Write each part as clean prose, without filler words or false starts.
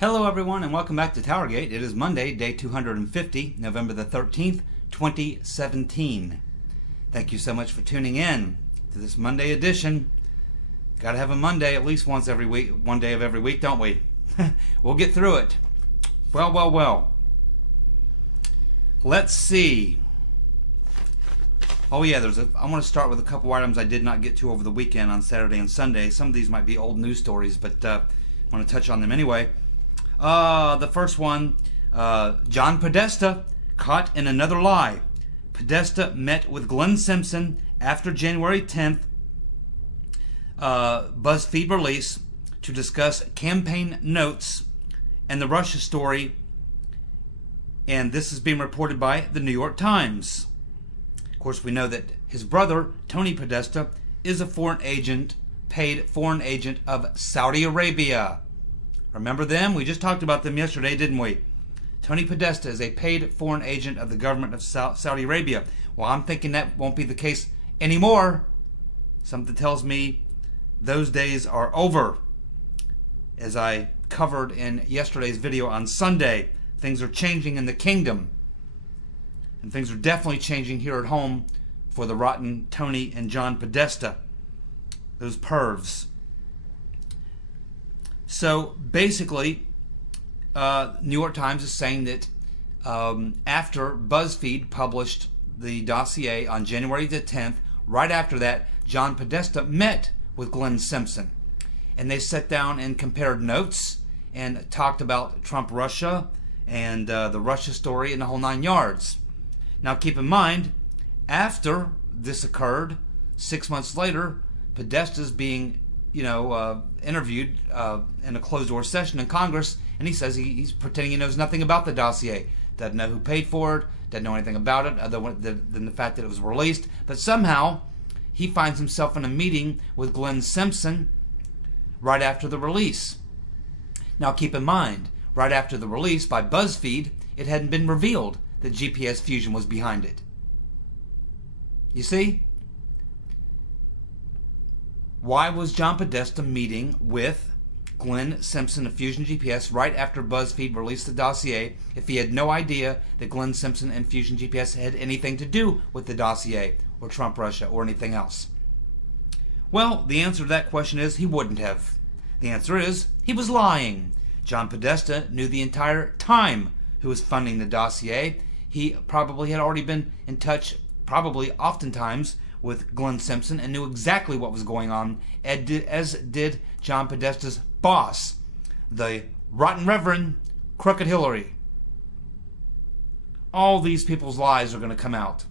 Hello everyone and welcome back to TowerGate. It is Monday, day 250, November the 13th, 2017. Thank you so much for tuning in to this Monday edition. Gotta have a Monday at least once every week, one day of every week, don't we? We'll get through it. Well. Let's see. Oh yeah, I want to start with a couple items I did not get to over the weekend on Saturday and Sunday. Some of these might be old news stories, but I want to touch on them anyway. The first one, John Podesta caught in another lie. Podesta met with Glenn Simpson after January 10th BuzzFeed release to discuss campaign notes and the Russia story, and this is being reported by the New York Times. Of course, we know that his brother, Tony Podesta, is a foreign agent, paid foreign agent of Saudi Arabia. Remember them? We just talked about them yesterday, didn't we? Tony Podesta is a paid foreign agent of the government of Saudi Arabia. Well, I'm thinking that won't be the case anymore. Something tells me those days are over. As I covered in yesterday's video on Sunday, things are changing in the kingdom. And things are definitely changing here at home for the rotten Tony and John Podesta. Those pervs. So basically, New York Times is saying that after BuzzFeed published the dossier on January the 10th, right after that, John Podesta met with Glenn Simpson. And they sat down and compared notes and talked about Trump-Russia and the Russia story and the whole 9 yards. Now keep in mind, after this occurred, 6 months later, Podesta's being interviewed in a closed-door session in Congress, and he says he's pretending he knows nothing about the dossier. Doesn't know who paid for it, doesn't know anything about it other than the fact that it was released. But somehow, he finds himself in a meeting with Glenn Simpson right after the release. Now keep in mind, right after the release by BuzzFeed, it hadn't been revealed that GPS Fusion was behind it. You see? Why was John Podesta meeting with Glenn Simpson of Fusion GPS right after BuzzFeed released the dossier if he had no idea that Glenn Simpson and Fusion GPS had anything to do with the dossier or Trump-Russia or anything else? Well, the answer to that question is he wouldn't have. The answer is he was lying. John Podesta knew the entire time who was funding the dossier. He probably had already been in touch, probably oftentimes, with Glenn Simpson and knew exactly what was going on, as did John Podesta's boss, the rotten Reverend Crooked Hillary. All these people's lies are going to come out.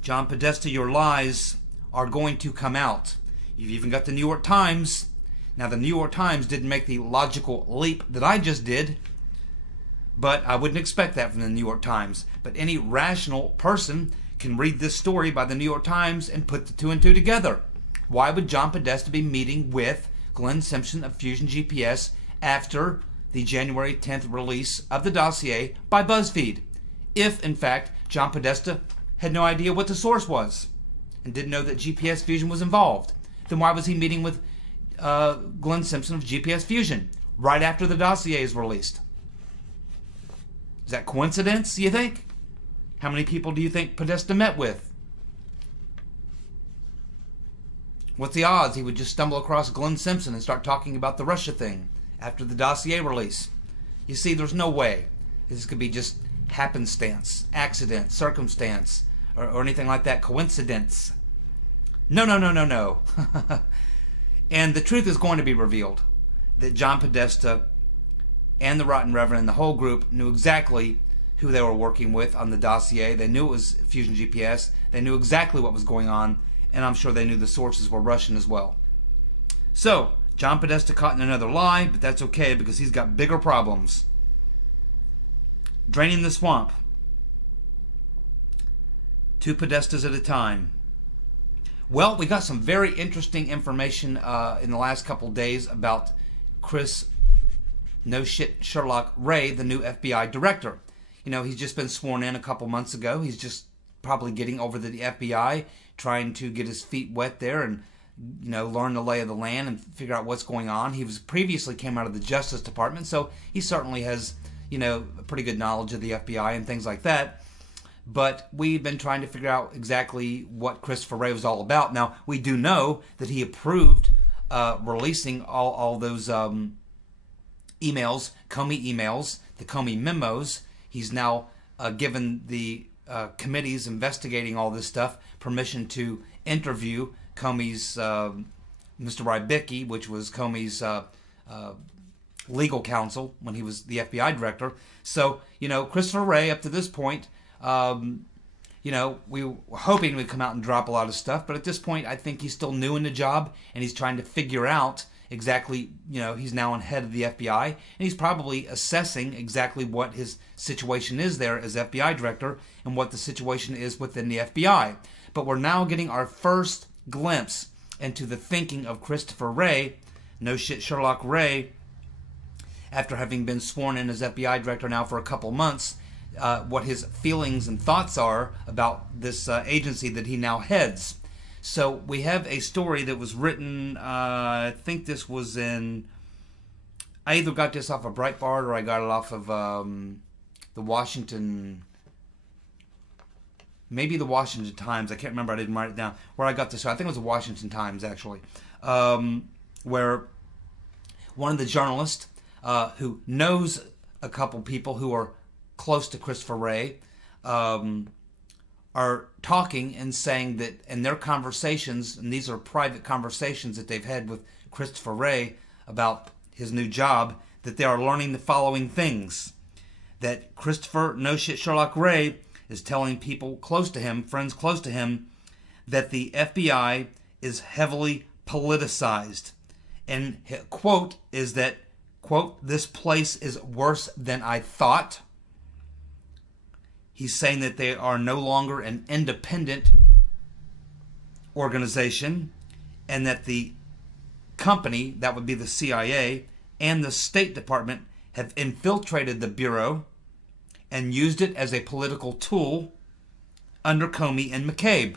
John Podesta, your lies are going to come out. You've even got the New York Times. Now, the New York Times didn't make the logical leap that I just did, but I wouldn't expect that from the New York Times. But any rational person can read this story by the New York Times and put the two and two together. Why would John Podesta be meeting with Glenn Simpson of Fusion GPS after the January 10th release of the dossier by BuzzFeed, if, in fact, John Podesta had no idea what the source was and didn't know that GPS Fusion was involved? Then why was he meeting with Glenn Simpson of GPS Fusion right after the dossier is released? Is that coincidence, you think? How many people do you think Podesta met with? What's the odds he would just stumble across Glenn Simpson and start talking about the Russia thing after the dossier release? You see, there's no way. This could be just happenstance, accident, circumstance, or anything like that, coincidence. No. And the truth is going to be revealed, that John Podesta and the Rotten Reverend and the whole group knew exactly who they were working with on the dossier. They knew it was Fusion GPS. They knew exactly what was going on, and I'm sure they knew the sources were Russian as well. So, John Podesta caught in another lie, but that's okay because he's got bigger problems. Draining the swamp. 2 Podestas at a time. Well, we got some very interesting information in the last couple days about Chris No Shit Sherlock Wray, the new FBI director. You know, he's just been sworn in a couple months ago. He's just probably getting over the FBI, trying to get his feet wet there and learn the lay of the land and figure out what's going on. He was previously came out of the Justice Department, so he certainly has, a pretty good knowledge of the FBI and things like that. But we've been trying to figure out exactly what Christopher Wray was all about. Now, we do know that he approved releasing all those emails, Comey emails, the Comey memos. He's now given the committees investigating all this stuff permission to interview Comey's Mr. Rybicki, which was Comey's legal counsel when he was the FBI director. So, Christopher Wray, up to this point, we were hoping he would come out and drop a lot of stuff, but at this point, I think he's still new in the job, and he's trying to figure out exactly, he's now on head of the FBI, and he's probably assessing exactly what his situation is there as FBI director and what the situation is within the FBI. But we're now getting our first glimpse into the thinking of Christopher Wray, no shit Sherlock Wray, after having been sworn in as FBI director now for a couple months, what his feelings and thoughts are about this agency that he now heads. So we have a story that was written, I think this was I either got this off of Breitbart or I got it off of the Washington, maybe the Washington Times. I can't remember, I didn't write it down, where I got this. I think it was the Washington Times, actually, where one of the journalists who knows a couple people who are close to Christopher Wray are talking and saying that in their conversations, and these are private conversations that they've had with Christopher Wray about his new job, that they are learning the following things. That Christopher no shit Sherlock Wray is telling people close to him, friends close to him, that the FBI is heavily politicized. And quote is that, quote, "This place is worse than I thought." He's saying that they are no longer an independent organization and that the company, that would be the CIA, and the State Department have infiltrated the Bureau and used it as a political tool under Comey and McCabe.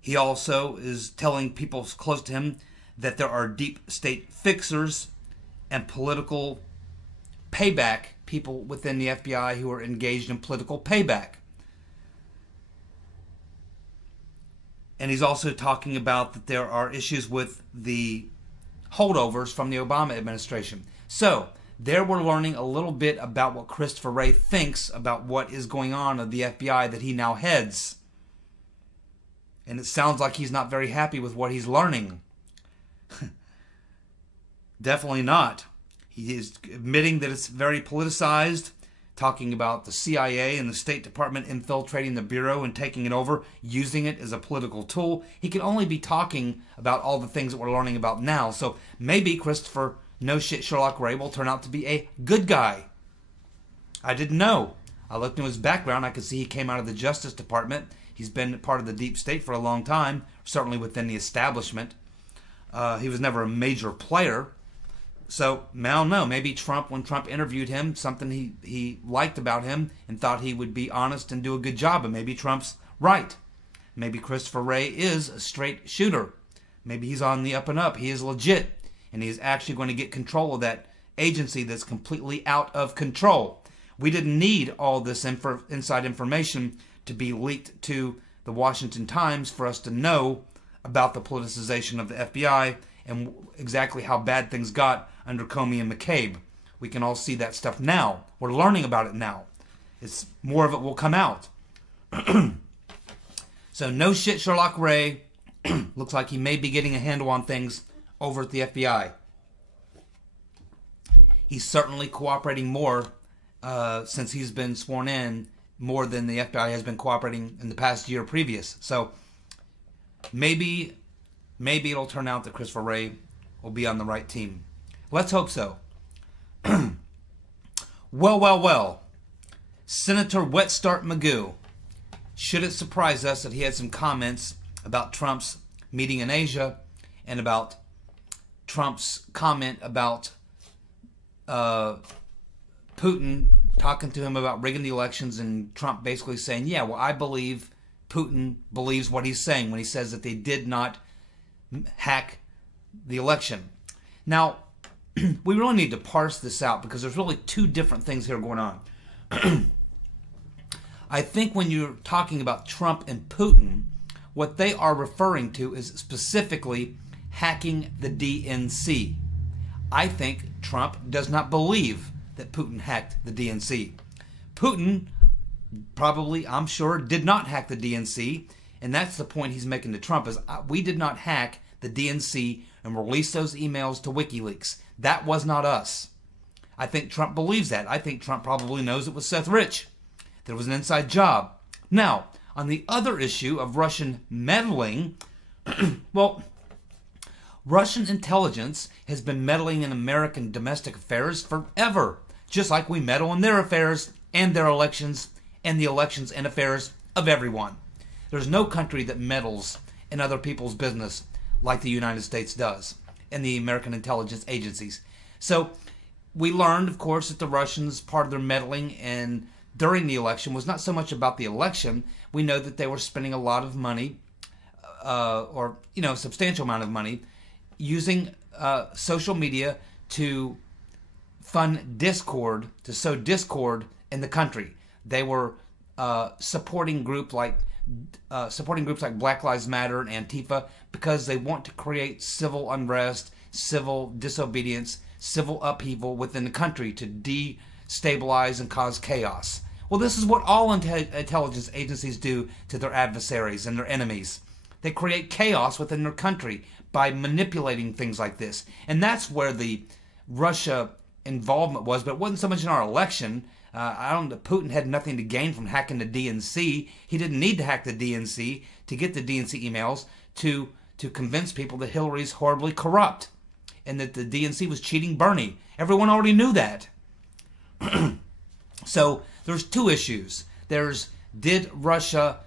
He also is telling people close to him that there are deep state fixers and political payback, people within the FBI who are engaged in political payback. And he's also talking about that there are issues with the holdovers from the Obama administration. So, there we're learning a little bit about what Christopher Wray thinks about what is going on at the FBI that he now heads. And it sounds like he's not very happy with what he's learning. Definitely not. He is admitting that it's very politicized, talking about the CIA and the State Department infiltrating the Bureau and taking it over, using it as a political tool. He can only be talking about all the things that we're learning about now. So maybe Christopher no shit Sherlock Wray will turn out to be a good guy. I didn't know. I looked into his background. I could see he came out of the Justice Department. He's been part of the deep state for a long time, certainly within the establishment. He was never a major player. So, I don't know, maybe Trump, when Trump interviewed him, something he liked about him and thought he would be honest and do a good job, and maybe Trump's right. Maybe Christopher Wray is a straight shooter. Maybe he's on the up and up. He is legit, and he's actually going to get control of that agency that's completely out of control. We didn't need all this inside information to be leaked to the Washington Times for us to know about the politicization of the FBI and exactly how bad things got under Comey and McCabe. We can all see that stuff now. We're learning about it now. It's more of it will come out. So no shit Sherlock Wray. Looks like he may be getting a handle on things over at the FBI. He's certainly cooperating more since he's been sworn in, more than the FBI has been cooperating in the past year previous. So maybe it'll turn out that Christopher Wray will be on the right team. Let's hope so. Well. Senator Wet Start Magoo. Should it surprise us that he had some comments about Trump's meeting in Asia and about Trump's comment about Putin talking to him about rigging the elections, and Trump basically saying, yeah, well, I believe Putin believes what he's saying when he says that they did not hack the election. Now, we really need to parse this out because there's really two different things here going on. I think when you're talking about Trump and Putin, what they are referring to is specifically hacking the DNC. I think Trump does not believe that Putin hacked the DNC. Putin probably, I'm sure, did not hack the DNC, and that's the point he's making to Trump, is we did not hack the DNC and release those emails to WikiLeaks. That was not us. I think Trump believes that. I think Trump probably knows it was Seth Rich. That it was an inside job. Now, on the other issue of Russian meddling, well, Russian intelligence has been meddling in American domestic affairs forever, just like we meddle in their affairs and their elections and the elections and affairs of everyone. There's no country that meddles in other people's business like the United States does and the American intelligence agencies. So we learned, of course, that the Russians, part of their meddling and during the election was not so much about the election. We know that they were spending a lot of money, or a substantial amount of money, using social media to fund discord, to sow discord in the country. They were supporting groups like Black Lives Matter and Antifa because they want to create civil unrest, civil disobedience, civil upheaval within the country to destabilize and cause chaos. Well, this is what all intelligence agencies do to their adversaries and their enemies. They create chaos within their country by manipulating things like this. And that's where the Russia involvement was, but it wasn't so much in our election. Putin had nothing to gain from hacking the DNC. He didn't need to hack the DNC to get the DNC emails to convince people that Hillary's horribly corrupt and that the DNC was cheating Bernie. Everyone already knew that. So there's two issues. There's, did Russia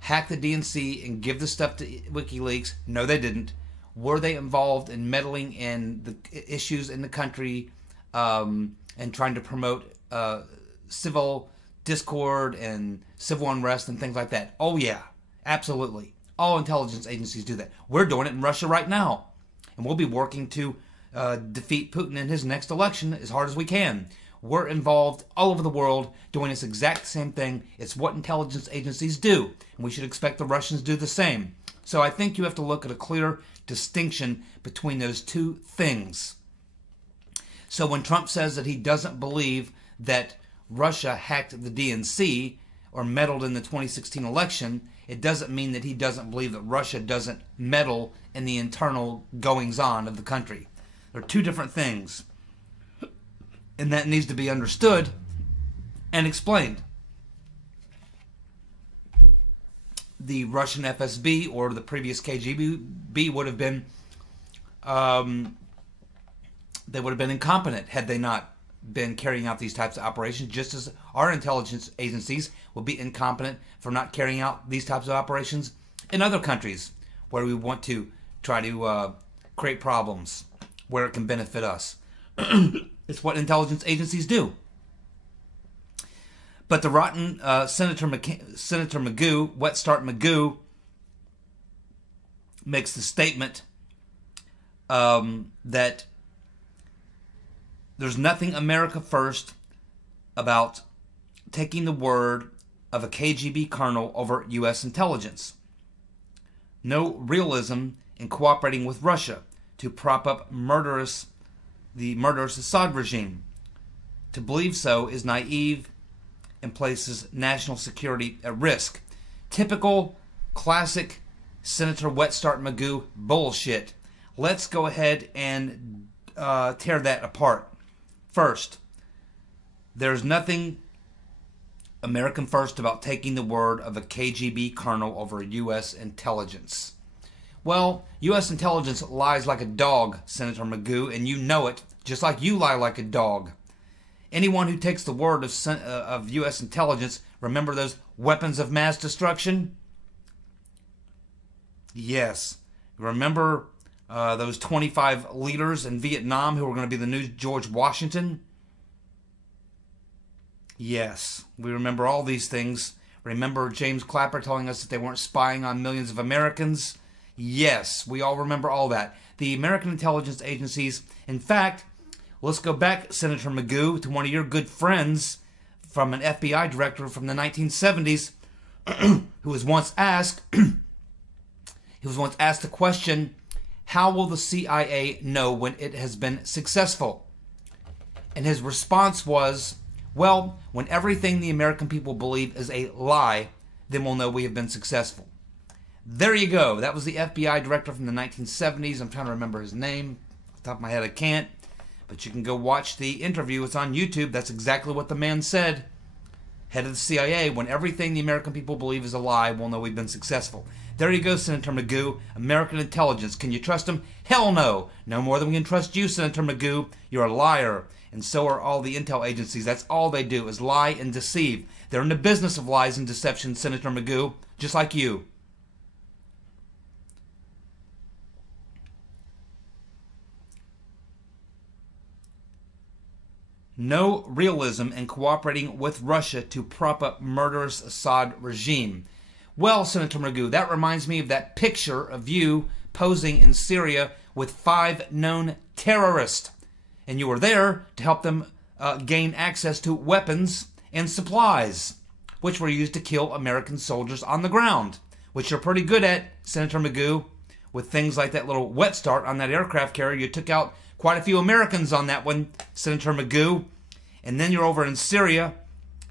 hack the DNC and give the stuff to WikiLeaks? No, they didn't. Were they involved in meddling in the issues in the country and trying to promote civil discord and civil unrest and things like that? Oh yeah, absolutely. All intelligence agencies do that. We're doing it in Russia right now. And we'll be working to defeat Putin in his next election as hard as we can. We're involved all over the world doing this exact same thing. It's what intelligence agencies do. And we should expect the Russians to do the same. So I think you have to look at a clear distinction between those two things. So when Trump says that he doesn't believe that Russia hacked the DNC or meddled in the 2016 election, it doesn't mean that he doesn't believe that Russia doesn't meddle in the internal goings-on of the country. They're two different things. And that needs to be understood and explained. The Russian FSB or the previous KGB would have been, they would have been incompetent had they not been carrying out these types of operations, just as our intelligence agencies will be incompetent for not carrying out these types of operations in other countries where we want to try to create problems where it can benefit us. It's what intelligence agencies do. But the rotten Senator Magoo, Wet Start Magoo, makes the statement that there's nothing America first about taking the word of a KGB colonel over U.S. intelligence. No realism in cooperating with Russia to prop up the murderous Assad regime. To believe so is naive and places national security at risk. Typical, classic Senator Wet Start Magoo bullshit. Let's go ahead and tear that apart. First, there's nothing American first about taking the word of a KGB colonel over U.S. intelligence. Well, U.S. intelligence lies like a dog, Senator Magoo, and you know it, just like you lie like a dog. Anyone who takes the word of U.S. intelligence, remember those weapons of mass destruction? Yes. Remember those 25 leaders in Vietnam who were going to be the new George Washington? Yes. We remember all these things. Remember James Clapper telling us that they weren't spying on millions of Americans? Yes, we all remember all that. The American intelligence agencies, in fact, let's go back, Senator Magoo, to one of your good friends from an FBI director from the 1970s who was once asked the question, how will the CIA know when it has been successful? And his response was, well, when everything the American people believe is a lie, then we'll know we have been successful. There you go. That was the FBI director from the 1970s. I'm trying to remember his name. Off the top of my head, I can't. But you can go watch the interview. It's on YouTube. That's exactly what the man said. Head of the CIA, when everything the American people believe is a lie, we'll know we've been successful. There you go, Senator Magoo. American intelligence. Can you trust them? Hell no. No more than we can trust you, Senator Magoo. You're a liar. And so are all the intel agencies. That's all they do is lie and deceive. They're in the business of lies and deception, Senator Magoo, just like you. No realism in cooperating with Russia to prop up murderous Assad regime. Well, Senator Magoo, that reminds me of that picture of you posing in Syria with 5 known terrorists. And you were there to help them gain access to weapons and supplies, which were used to kill American soldiers on the ground, which you're pretty good at, Senator Magoo, with things like that little wet start on that aircraft carrier. You took out quite a few Americans on that one, Senator Magoo. And then you're over in Syria.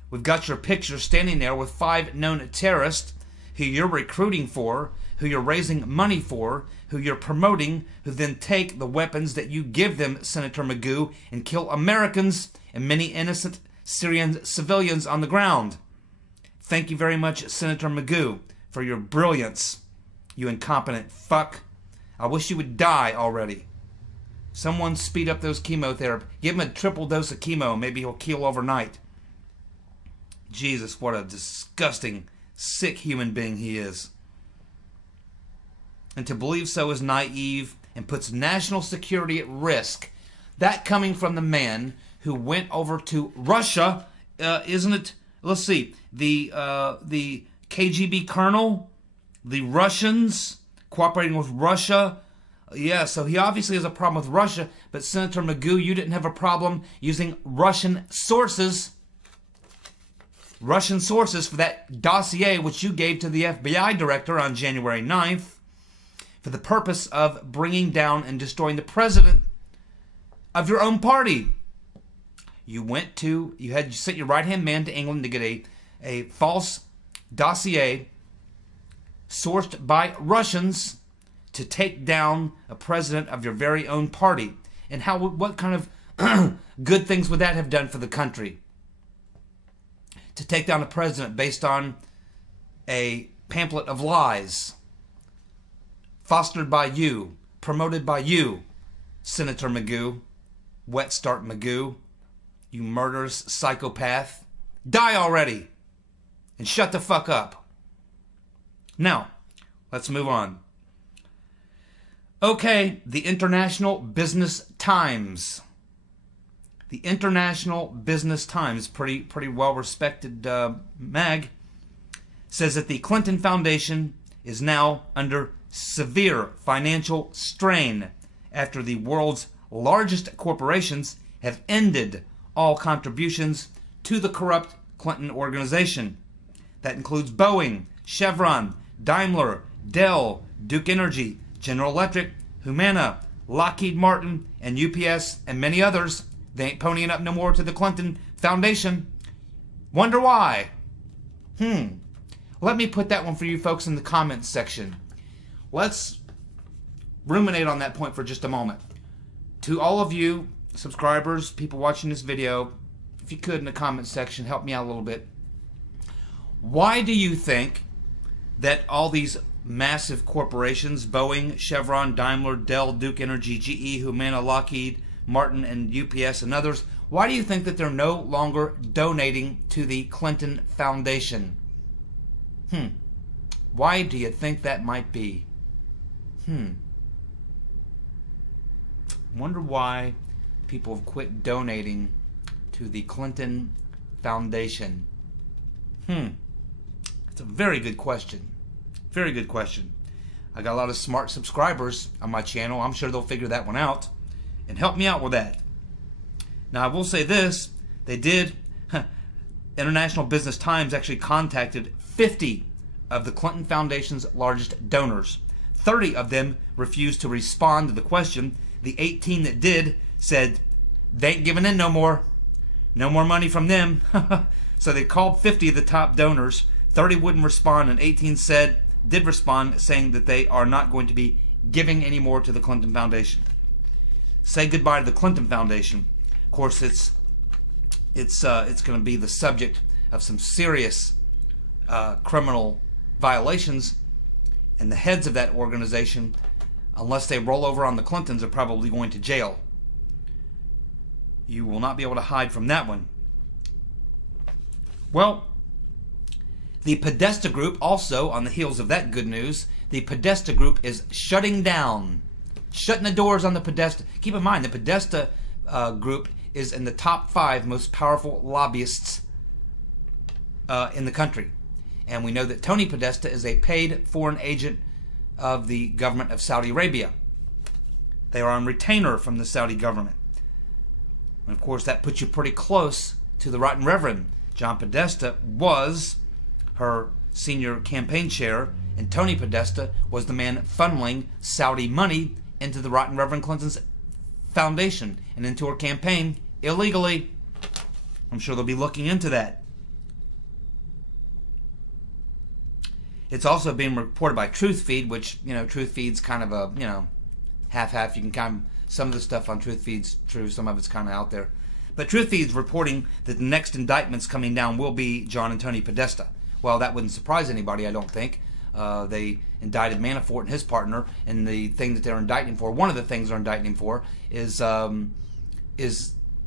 We've got your picture standing there with 5 known terrorists who you're recruiting for, who you're raising money for, who you're promoting, who then take the weapons that you give them, Senator Magoo, and kill Americans and many innocent Syrian civilians on the ground. Thank you very much, Senator Magoo, for your brilliance, you incompetent fuck. I wish you would die already. Someone speed up those chemotherapy. Give him a triple dose of chemo. Maybe he'll heal overnight. Jesus, what a disgusting, sick human being he is. And to believe so is naive and puts national security at risk. That coming from the man who went over to Russia, isn't it? Let's see. The KGB colonel, the Russians, cooperating with Russia. Yeah, so he obviously has a problem with Russia, but Senator Magoo, you didn't have a problem using Russian sources for that dossier which you gave to the FBI director on January 9th for the purpose of bringing down and destroying the president of your own party. You sent your right-hand man to England to get a false dossier sourced by Russians to take down a president of your very own party. And what kind of good things would that have done for the country? To take down a president based on a pamphlet of lies, fostered by you, promoted by you, Senator Magoo, Wet Start Magoo, you murderous psychopath. Die already! And shut the fuck up. Now, let's move on. Okay, the International Business Times. The International Business Times, pretty well-respected mag, says that the Clinton Foundation is now under severe financial strain after the world's largest corporations have ended all contributions to the corrupt Clinton organization. That includes Boeing, Chevron, Daimler, Dell, Duke Energy, General Electric, Humana, Lockheed Martin, and UPS, and many others. They ain't ponying up no more to the Clinton Foundation. Wonder why? Let me put that one for you folks in the comments section. Let's ruminate on that point for just a moment. To all of you subscribers, people watching this video, if you could in the comments section, help me out a little bit. Why do you think that all these massive corporations, Boeing, Chevron, Daimler, Dell, Duke Energy, GE, Humana, Lockheed Martin, and UPS, and others, why do you think that they're no longer donating to the Clinton Foundation? Why do you think that might be? Wonder why people have quit donating to the Clinton Foundation. It's a very good question. Very good question. I got a lot of smart subscribers on my channel. I'm sure they'll figure that one out and help me out with that. Now, I will say this. They did. International Business Times actually contacted 50 of the Clinton Foundation's largest donors. 30 of them refused to respond to the question. The 18 that did said they ain't giving in no more. No more money from them. So they called 50 of the top donors. 30 wouldn't respond, and 18 did respond, saying that they are not going to be giving any more to the Clinton Foundation. Say goodbye to the Clinton Foundation. Of course, it's going to be the subject of some serious criminal violations, and the heads of that organization, unless they roll over on the Clintons, are probably going to jail. You will not be able to hide from that one. Well, the Podesta Group, also on the heels of that good news, the Podesta Group is shutting down, shutting the doors on the Podesta. Keep in mind, the Podesta Group is in the top 5 most powerful lobbyists in the country. And we know that Tony Podesta is a paid foreign agent of the government of Saudi Arabia. They are on retainer from the Saudi government. And of course, that puts you pretty close to the Right Reverend. John Podesta was her senior campaign chair, and Tony Podesta was the man funneling Saudi money into the Right Reverend Clinton's foundation and into her campaign illegally. I'm sure they'll be looking into that. It's also being reported by TruthFeed, which, TruthFeed's kind of a, half-half. You can kind of, some of the stuff on TruthFeed's true, some of it's kind of out there. But TruthFeed's reporting that the next indictments coming down will be John and Tony Podesta. Well, that wouldn't surprise anybody, I don't think. They indicted Manafort and his partner, and the thing that they're indicting for, one of the things they're indicting him for, is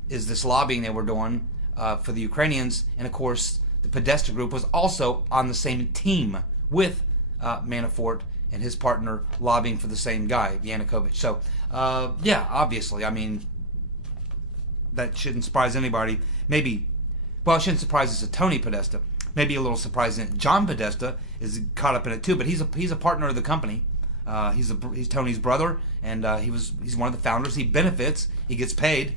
this lobbying they were doing for the Ukrainians. And of course, the Podesta Group was also on the same team with Manafort and his partner lobbying for the same guy, Yanukovych. So, yeah, obviously, I mean, that shouldn't surprise anybody. Maybe, well, it shouldn't surprise us that Tony Podesta. Maybe a little surprising that John Podesta is caught up in it too, but he's a partner of the company. He's Tony's brother, and he's one of the founders. He benefits. He gets paid.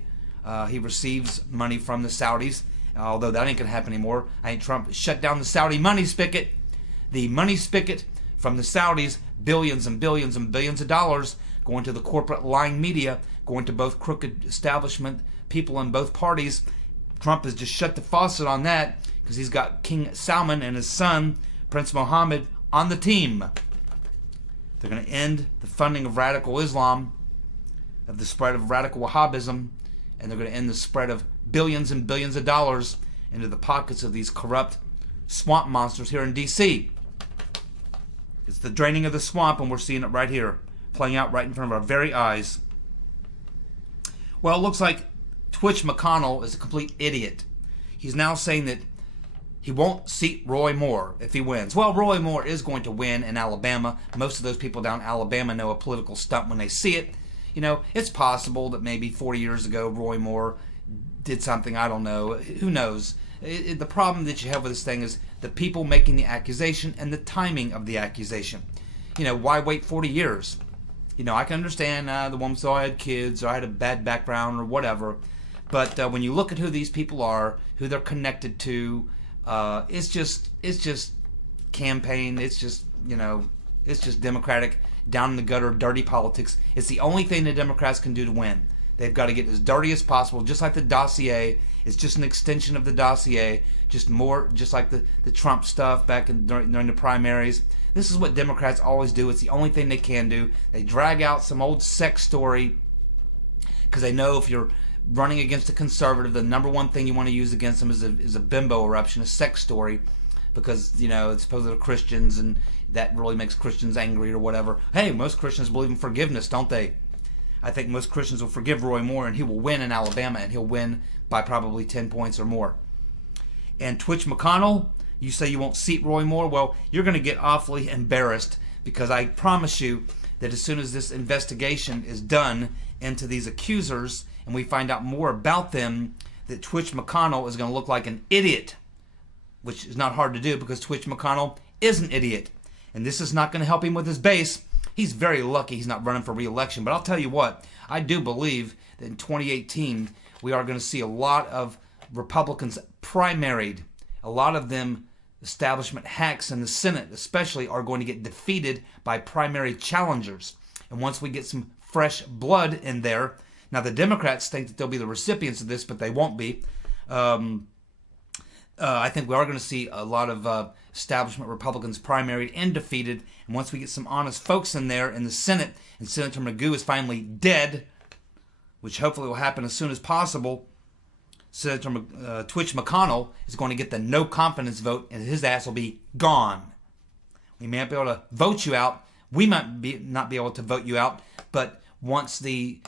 He receives money from the Saudis. Although that ain't gonna happen anymore. I think Trump shut down the Saudi money spigot. The money spigot from the Saudis, billions and billions and billions of dollars going to the corporate lying media, going to both crooked establishment people in both parties. Trump has just shut the faucet on that because he's got King Salman and his son, Prince Mohammed, on the team. They're going to end the funding of radical Islam, of the spread of radical Wahhabism, and they're going to end the spread of billions and billions of dollars into the pockets of these corrupt swamp monsters here in D.C. It's the draining of the swamp, and we're seeing it right here, playing out right in front of our very eyes. Well, it looks like Twitch McConnell is a complete idiot. He's now saying that he won't seat Roy Moore if he wins. Well, Roy Moore is going to win in Alabama. Most of those people down in Alabama know a political stunt when they see it. It's possible that maybe 40 years ago Roy Moore did something, I don't know. Who knows? The problem that you have with this thing is the people making the accusation and the timing of the accusation. Why wait 40 years? I can understand the woman said, I had kids, or I had a bad background, or whatever. But when you look at who these people are, who they're connected to, it's just campaign. It's just Democratic, down in the gutter, dirty politics. It's the only thing the Democrats can do to win. They've got to get as dirty as possible, just like the dossier. It's just an extension of the dossier, just like the Trump stuff back during the primaries. This is what Democrats always do. It's the only thing they can do. They drag out some old sex story because they know if you're running against a conservative, the number one thing you want to use against them is a bimbo eruption, a sex story, because it's supposed they're Christians and that really makes Christians angry or whatever. Hey, most Christians believe in forgiveness, don't they? I think most Christians will forgive Roy Moore, and he will win in Alabama, and he'll win by probably 10 points or more. And Twitch McConnell, you say you won't seat Roy Moore? Well, you're going to get awfully embarrassed, because I promise you that as soon as this investigation is done into these accusers and we find out more about them, that Twitch McConnell is going to look like an idiot which is not hard to do because Twitch McConnell is an idiot. And this is not going to help him with his base. He's very lucky he's not running for re-election. But I'll tell you what, I do believe that in 2018, we are going to see a lot of Republicans primaried. A lot of them establishment hacks in the Senate especially are going to get defeated by primary challengers. And once we get some fresh blood in there, now the Democrats think that they'll be the recipients of this, but they won't be. I think we are going to see a lot of establishment Republicans primaried and defeated. And once we get some honest folks in there in the Senate, and Senator Magoo is finally dead, which hopefully will happen as soon as possible, Senator Twitch McConnell is going to get the no confidence vote, and his ass will be gone. We may not be able to vote you out. We might not be able to vote you out, but once the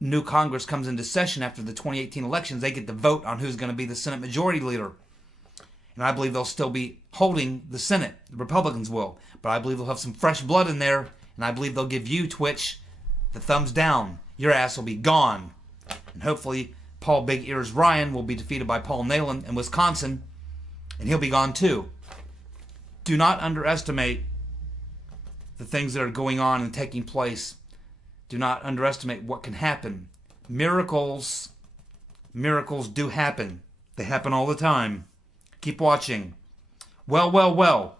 new Congress comes into session after the 2018 elections, they get to vote on who's going to be the Senate Majority Leader. And I believe they'll still be holding the Senate. The Republicans will. But I believe they'll have some fresh blood in there, and I believe they'll give you, Twitch, the thumbs down. Your ass will be gone. And hopefully Paul Big Ears Ryan will be defeated by Paul Nehlen in Wisconsin, and he'll be gone too. Do not underestimate the things that are going on and taking place. Do not underestimate what can happen. Miracles do happen. They happen all the time. Keep watching. Well.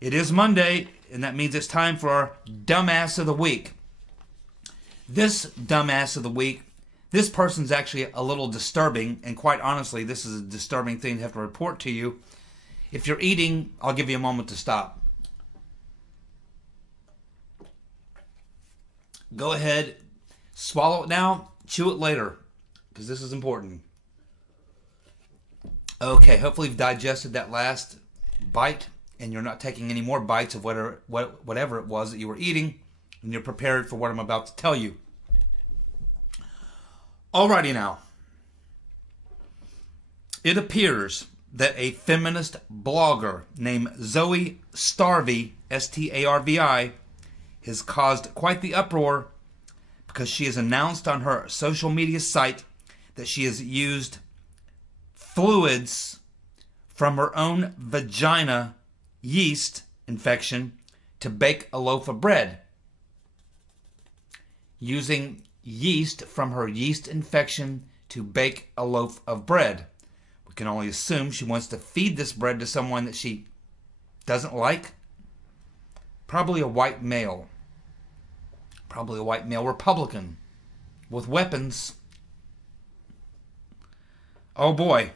It is Monday, and that means it's time for our Dumbass of the Week. This Dumbass of the Week, this person's actually a little disturbing, and quite honestly, this is a disturbing thing to have to report to you. If you're eating, I'll give you a moment to stop. Go ahead, swallow it now, chew it later, because this is important. Okay, hopefully you've digested that last bite, and you're not taking any more bites of whatever it was that you were eating, and you're prepared for what I'm about to tell you. Alrighty now. It appears that a feminist blogger named Zoe Starvey, S-T-A-R-V-I, has caused quite the uproar because she has announced on her social media site that she has used fluids from her own vagina yeast infection to bake a loaf of bread. Using yeast from her yeast infection to bake a loaf of bread. We can only assume she wants to feed this bread to someone that she doesn't like. Probably a white male. Probably a white male Republican with weapons. Oh boy.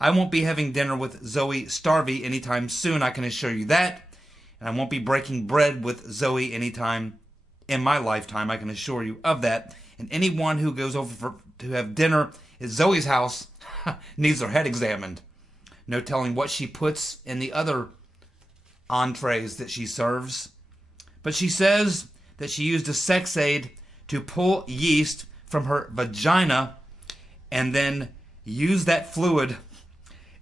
I won't be having dinner with Zoe Starvey anytime soon, I can assure you that. And I won't be breaking bread with Zoe anytime in my lifetime, I can assure you of that. And anyone who goes over to have dinner at Zoe's house needs their head examined. No telling what she puts in the other entrees that she serves. But she says that she used a sex aid to pull yeast from her vagina and then use that fluid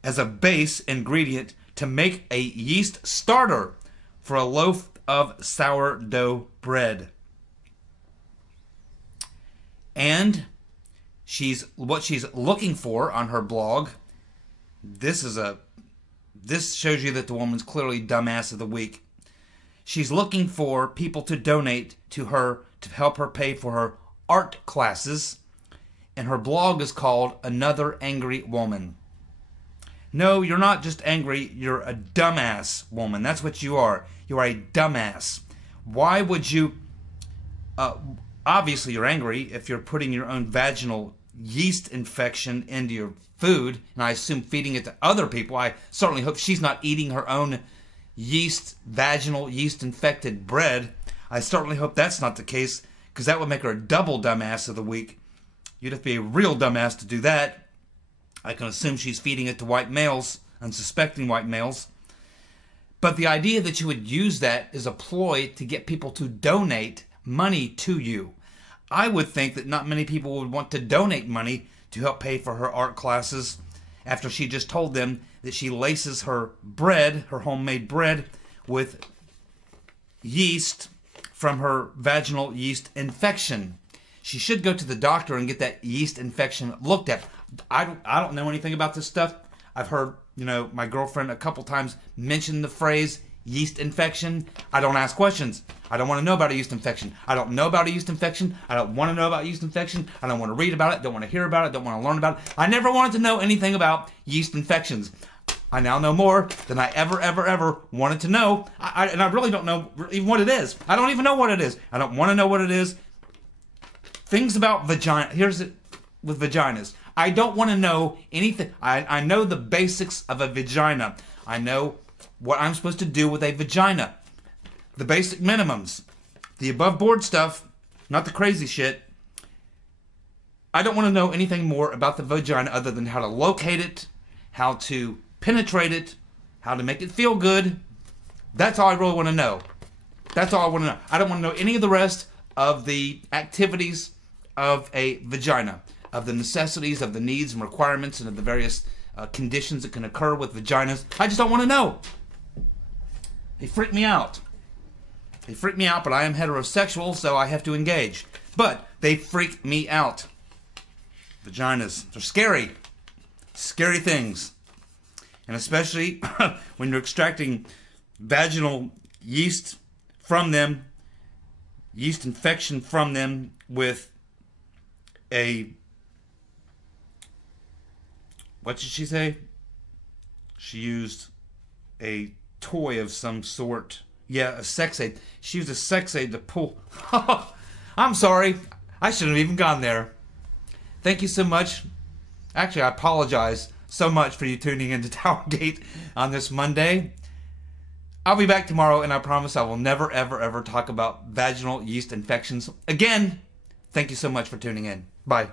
as a base ingredient to make a yeast starter for a loaf of sourdough bread. And what she's looking for on her blog, this shows you that the woman's clearly Dumbass of the Week. She's looking for people to donate to her to help her pay for her art classes, and her blog is called Another Angry Woman. No, you're not just angry, you're a dumbass woman. That's what you are. You are a dumbass. Why would you... obviously you're angry if you're putting your own vaginal yeast infection into your food, and I assume feeding it to other people. I certainly hope she's not eating her own vaginal yeast-infected bread. I certainly hope that's not the case, because that would make her a double Dumbass of the Week. You'd have to be a real dumbass to do that. I can assume she's feeding it to white males, unsuspecting white males. But the idea that you would use that as a ploy to get people to donate money to you. I would think that not many people would want to donate money to help pay for her art classes after she just told them that she laces her bread, her homemade bread, with yeast from her vaginal yeast infection. She should go to the doctor and get that yeast infection looked at. I don't know anything about this stuff. I've heard, my girlfriend a couple times mention the phrase yeast infection. I don't ask questions. I don't want to know about a yeast infection. I don't know about a yeast infection. I don't want to know about yeast infection. I don't want to read about it. Don't want to hear about it. Don't want to learn about it. I never wanted to know anything about yeast infections. I now know more than I ever wanted to know. And I really don't know even what it is. I don't even know what it is. I don't want to know what it is. Things about vagina. Here's it with vaginas. I don't want to know anything. I know the basics of a vagina. I know what I'm supposed to do with a vagina. The basic minimums. The above board stuff, not the crazy shit. I don't want to know anything more about the vagina other than how to locate it, how to penetrate it, how to make it feel good. That's all I really want to know. That's all I want to know. I don't want to know any of the rest of the activities of a vagina, of the necessities, of the needs and requirements, and of the various conditions that can occur with vaginas. I just don't want to know. They freak me out. They freak me out, but I am heterosexual, so I have to engage. But they freak me out. Vaginas, they're scary. Scary things. And especially when you're extracting vaginal yeast from them, yeast infection from them with what did she say? She used a toy of some sort. Yeah, a sex aid. She used a sex aid to pull. I'm sorry. I shouldn't have even gone there. Thank you so much. Actually, I apologize so much for you tuning into TowerGate on this Monday. I'll be back tomorrow, and I promise I will never, ever talk about vaginal yeast infections again. Thank you so much for tuning in. Bye.